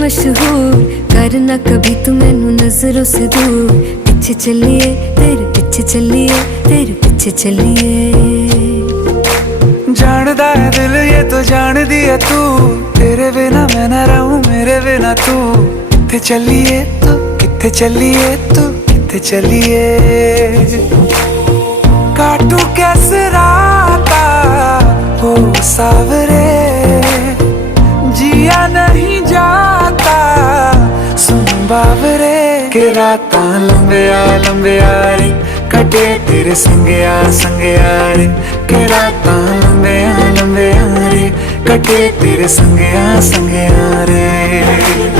मशहूर, करना कभी तू मैनू नजरों से दूर। पीछे चलिए तेरे पीछे चलिए, तेरे पीछे चलिए। जानदा है दिल ये तो जान दिया तू, तेरे बिना मैं ना रहूं मेरे बिना तू। किथे चलिए तू, किथे चलिए तू, किथे चलिए। काटू कैसे राता हो सावरे, जिया नहीं जाता सुन बावरे। के रातां लंबिया लंबिया रे, कटे तेरे संगया संगया रे। के रातां लंबिया लंबिया रे, कटे तेरे संगया संगया रे।